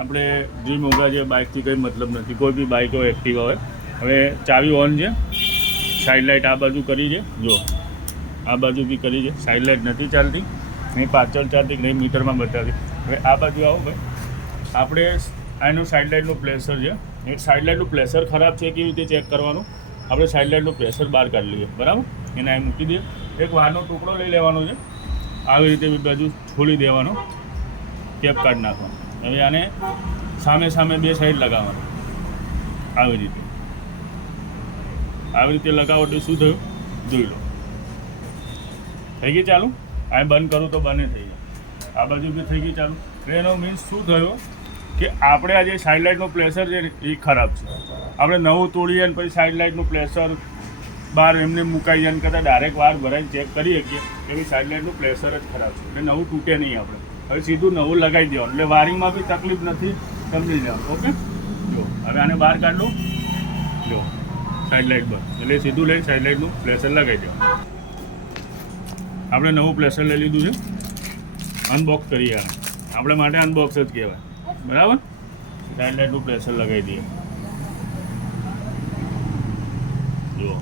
આપણે ડ્રીમ હોગા જે બાઇકથી કંઈ મતલબ નથી, કોઈ બી બાઇક હોય એક્ટિવા હોય. હવે ચાવી ઓન છે, સાઇડ લાઇટ આ બાજુ કરી છે, જો આ બાજુ બી કરી છે, સાઇડ લાઇટ નથી ચાલતી, નહીં પાછળ ચાલતી, નહીં મીટરમાં બતાવતી. હવે આ બાજુ આવો ભાઈ, આપણે આનું સાઇડ લાઇટનું પ્રેશર છે, એક સાઇડ લાઇટનું પ્રેશર ખરાબ છે કેવી રીતે ચેક કરવાનું, આપણે સાઇડ લાઇટનું પ્રેશર બહાર કાઢી લઈએ, બરાબર. એને અહીં મૂકી દઈએ, એક વારનો ટુકડો લઈ લેવાનો છે, આવી રીતે બાજુ છોડી દેવાનો, કેપ કાઢી નાખવાનો. હવે આને સામે સામે બે સાઈડ લગાવવાનું, આવી રીતે લગાવો એટલે શું થયું જોઈ લો. થઈ ગઈ ચાલુ. આ બંધ કરું તો બંધ થઈ જાય, આ બાજુ બી થઈ ગઈ ચાલુ. એનો મીન્સ શું થયો કે આપણે આ જે સાઇડ લાઇટનું પ્રેશર છે એ ખરાબ છે. આપણે નવું તોડીએ અને પછી સાઇડ લાઇટનું પ્રેશર બહાર એમને મુકાઈ જાય કરતાં ડાયરેક્ટ વાર ભરાઈને ચેક કરી શકીએ કે ભાઈ સાઇડ લાઇટનું પ્રેશર જ ખરાબ છે, એટલે નવું તૂટે નહીં. આપણે હવે સીધું નવું લગાવી દેવાનું, એટલે વારિંગમાં બી તકલીફ નથી, સમજી જવાનું. ઓકે, જો હવે આને બહાર કાઢ લો, જો સાઇડ લાઇટ બંધ, એટલે સીધું લઈને સાઇડ લાઇટનું પ્રેશર લગાવી દેવાનું. આપણે નવું પ્રેશર લઈ લીધું છે, અનબોક્સ કરીએ. આપણે માટે અનબોક્સ જ કહેવાય, બરાબર. સાઇડ લાઇટનું પ્રેશર લગાવી દઈએ. જુઓ,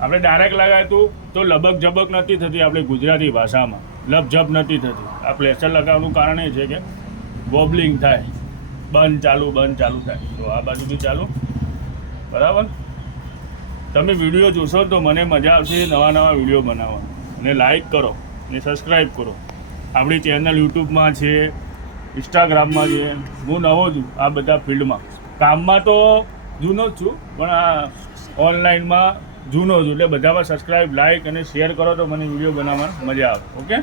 આપણે ડાયરેક્ટ લગાવ્યું તો લબક ઝબક નથી થતી, આપણે ગુજરાતી ભાષામાં લપઝપ નથી થતી. આ પ્રેશર લગાવવાનું કારણ એ છે કે વોબલિંગ થાય, બંધ ચાલુ થાય. તો આ બાજુ બી ચાલુ, બરાબર. તમે વિડીયો જોશો તો મને મજા આવશે નવા વિડીયો બનાવવા. અને લાઈક કરો અને સબસ્ક્રાઈબ કરો. આપણી ચેનલ યુટ્યુબમાં છે, ઇન્સ્ટાગ્રામમાં છે. હું નવો છું આ બધા ફિલ્ડમાં. કામમાં તો જૂનો જ છું, પણ આ ઓનલાઈનમાં જૂનો છું, એટલે બધામાં સબસ્ક્રાઈબ, લાઈક અને શેર કરો તો મને વિડીયો બનાવવાની મજા આવે. ઓકે.